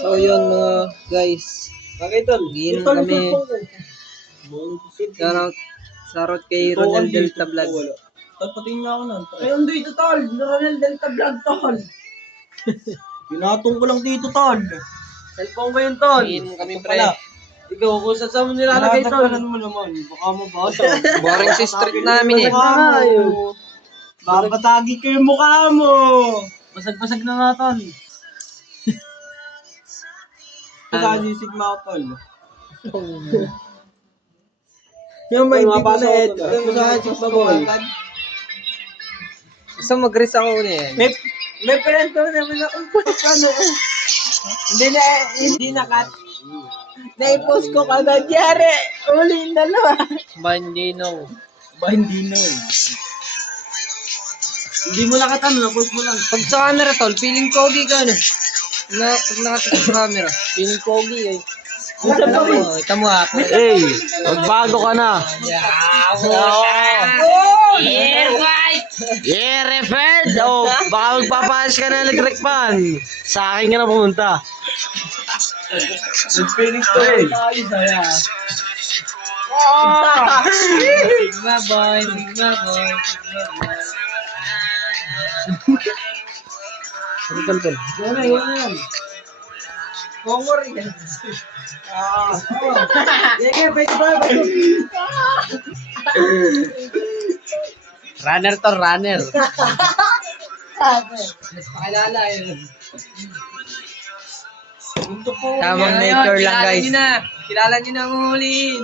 So yun mga guys. Bakit tol? Giinom kami. Shoutout kay Ronel Delta Vlog. Tol, patingin nga ako nun. Ay, undo ito, tol. Ronel Delta Vlog, tol. Pinatong ko lang dito, tol. Cellphone ko yun, tol. Giinom kami Ito pre. pala. Ikaw, kung saan mo nilalagay, tol. Mo naman. Baka mabasa. Boring si street namin eh. Babatagi ko yung mukha mo. Basag-basag na nga, tol. Sigma ako, tol. Yung may hindi ko na ito. Sigma mo. Gusto mag-risk ako niya. May friend ko naman ako. Ano? Hindi na cut. Na-post ko kagad. Yari, uli yung dalawa. Bandino. Hindi mo lakat na-post mo lang. Pag sa camera tol, feeling pogi ka no. Pag nakatingin sa camera, feeling pogi eh. Ito mo ha. Hey, magbago ka na. Yeah, referred. Oh, baka magpapaas ka na nag-rekpan. Sa akin ka na pumunta. Nag-feeling ko eh. Sigma boy, Sigma boy, Sigma boy. Tol. Yan. Kongor yan. Sige, pwede ba? Runner to, runner. Pakilala yun. Tamang nature lang guys. Kilala nyo na ang huliin.